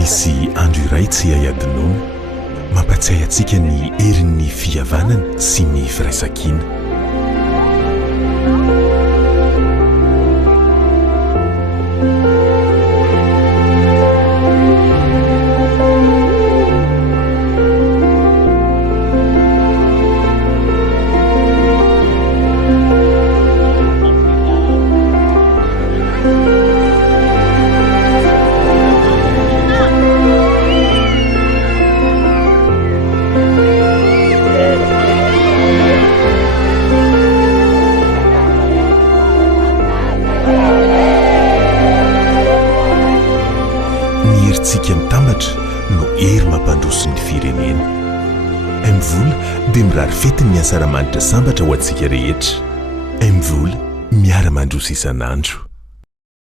misy andro iray tsy haiadinoana mampatsiahy antsika ny herin'ny fihavanana sy ny firaisan-kina. Tsika mitambatra no hery mampandroso ny firenena. Mivola dia mirary fetiny ny asaramanitra sambatra ho antsika rehetra. Mivola miara-mandroso isan'andro.